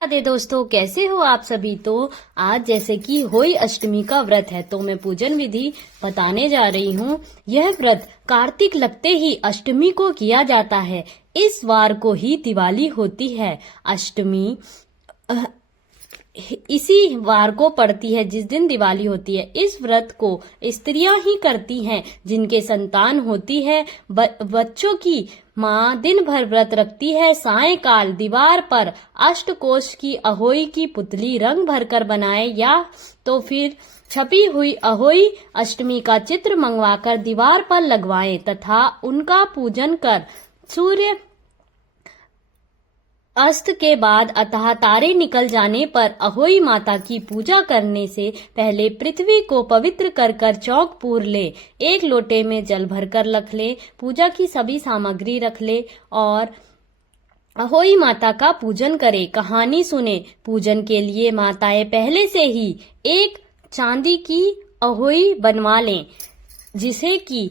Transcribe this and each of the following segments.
राधे दोस्तों, कैसे हो आप सभी। तो आज जैसे कि होली अष्टमी का व्रत है तो मैं पूजन विधि बताने जा रही हूँ। यह व्रत कार्तिक लगते ही अष्टमी को किया जाता है। इस वार को ही दिवाली होती है। अष्टमी इसी वार को पड़ती है जिस दिन दिवाली होती है। इस व्रत को स्त्रियां ही करती हैं जिनके संतान होती है। बच्चों की माँ दिन भर व्रत रखती है। सायंकाल दीवार पर अष्टकोश की अहोई की पुतली रंग भरकर बनाए या तो फिर छपी हुई अहोई अष्टमी का चित्र मंगवाकर दीवार पर लगवाएं तथा उनका पूजन कर सूर्य अस्त के बाद अतः तारे निकल जाने पर अहोई माता की पूजा करने से पहले पृथ्वी को पवित्र कर कर चौक पूर ले। एक लोटे में जल भरकर रख ले। पूजा की सभी सामग्री रख ले और अहोई माता का पूजन करे। कहानी सुने। पूजन के लिए माताएं पहले से ही एक चांदी की अहोई बनवा लें, जिसे कि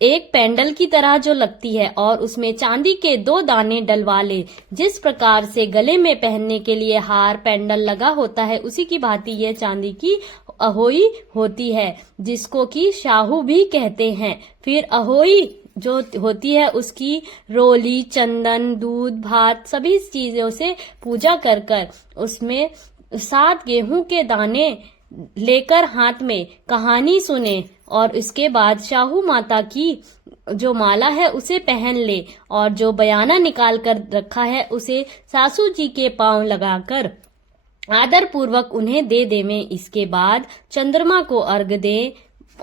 एक पेंडल की तरह जो लगती है, और उसमें चांदी के 2 दाने डलवा ले। जिस प्रकार से गले में पहनने के लिए हार पेंडल लगा होता है, उसी की भांति यह चांदी की अहोई होती है, जिसको कि शाहू भी कहते हैं। फिर अहोई जो होती है उसकी रोली, चंदन, दूध, भात सभी चीजों से पूजा कर कर उसमें 7 गेहूं के दाने लेकर हाथ में कहानी सुने और इसके बाद शाहू माता की जो माला है उसे पहन ले और जो बयाना निकाल कर रखा है उसे सासू जी के पांव लगाकर आदर पूर्वक उन्हें दे देवें। इसके बाद चंद्रमा को अर्घ दें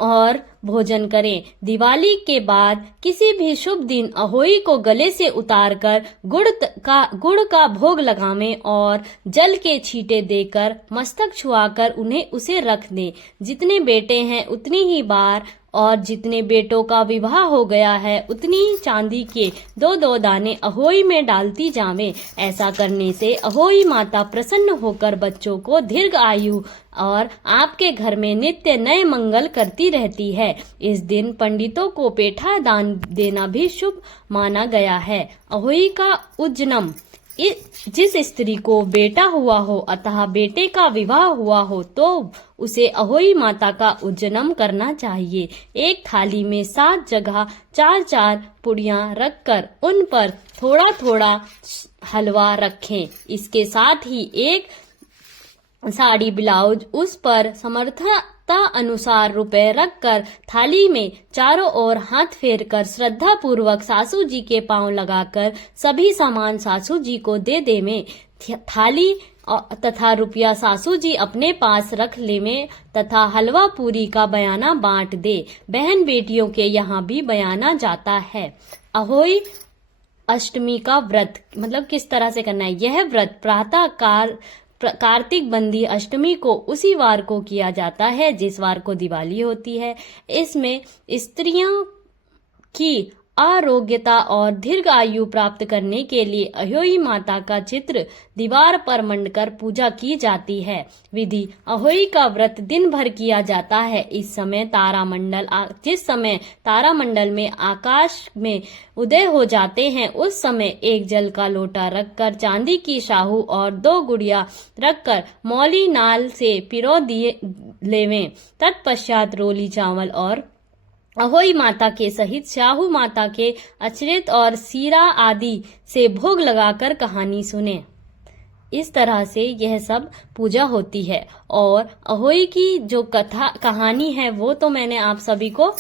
और भोजन करें। दिवाली के बाद किसी भी शुभ दिन अहोई को गले से उतारकर गुड़ का भोग लगावें और जल के छींटे देकर मस्तक छुआकर उन्हें उसे रख दें। जितने बेटे हैं उतनी ही बार और जितने बेटों का विवाह हो गया है उतनी ही चांदी के 2-2 दाने अहोई में डालती जावें। ऐसा करने से अहोई माता प्रसन्न होकर बच्चों को दीर्घ आयु और आपके घर में नित्य नए मंगल करती रहती है। इस दिन पंडितों को पेठा दान देना भी शुभ माना गया है। अहोई का उज्जनम, जिस स्त्री को बेटा हुआ हो अतः बेटे का विवाह हुआ हो तो उसे अहोई माता का उज्जनम करना चाहिए। एक थाली में 7 जगह 4-4 पुड़ियां रखकर उन पर थोड़ा थोड़ा हलवा रखें। इसके साथ ही एक साड़ी ब्लाउज, उस पर समर्थता अनुसार रुपए रखकर थाली में चारों ओर हाथ फेरकर श्रद्धा पूर्वक सासू जी के पांव लगाकर सभी सामान सासू जी को दे देवें। थाली तथा रुपया सासू जी अपने पास रख लेवें तथा हलवा पूरी का बयाना बांट दे। बहन बेटियों के यहाँ भी बयाना जाता है। अहोई अष्टमी का व्रत मतलब किस तरह से करना है। यह व्रत प्रातः कार्तिक बंदी अष्टमी को उसी वार को किया जाता है जिस वार को दिवाली होती है। इसमें स्त्रियों की आरोग्यता और दीर्घ आयु प्राप्त करने के लिए अहोई माता का चित्र दीवार पर मंडकर पूजा की जाती है। विधि। अहोई का व्रत दिन भर किया जाता है। जिस समय तारामंडल में आकाश में उदय हो जाते हैं उस समय एक जल का लोटा रखकर चांदी की शाहू और 2 गुड़िया रखकर मौली नाल से पिरो दिए लेवें। तत्पश्चात रोली चावल और अहोई माता के सहित शाहू माता के अचरित और सीरा आदि से भोग लगाकर कहानी सुने। इस तरह से यह सब पूजा होती है। और अहोई की जो कहानी है वो तो मैंने आप सभी को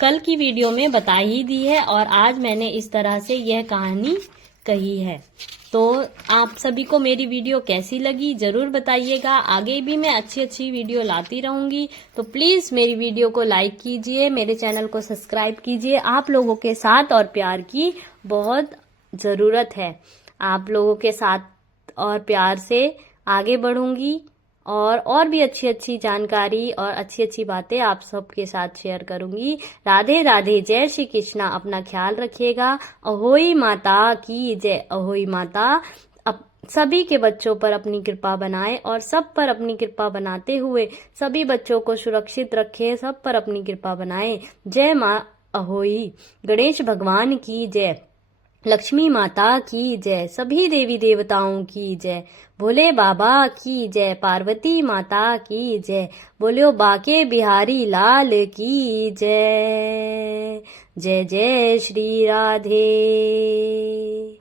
कल की वीडियो में बता ही दी है और आज मैंने इस तरह से यह कहानी कही है। तो आप सभी को मेरी वीडियो कैसी लगी जरूर बताइएगा। आगे भी मैं अच्छी वीडियो लाती रहूंगी, तो प्लीज मेरी वीडियो को लाइक कीजिए, मेरे चैनल को सब्सक्राइब कीजिए। आप लोगों के साथ और प्यार की बहुत जरूरत है। आप लोगों के साथ और प्यार से आगे बढ़ूंगी और भी अच्छी जानकारी और अच्छी बातें आप सबके साथ शेयर करूंगी। राधे राधे, जय श्री कृष्णा। अपना ख्याल रखिएगा। अहोई माता की जय। अहोई माता सभी के बच्चों पर अपनी कृपा बनाए और सब पर अपनी कृपा बनाते हुए सभी बच्चों को सुरक्षित रखे, सब पर अपनी कृपा बनाए। जय माँ अहोई। गणेश भगवान की जय। लक्ष्मी माता की जय, सभी देवी देवताओं की जय, भोले बाबा की जय, पार्वती माता की जय, बोलो बाके बिहारी लाल की जय। जय जय श्री राधे।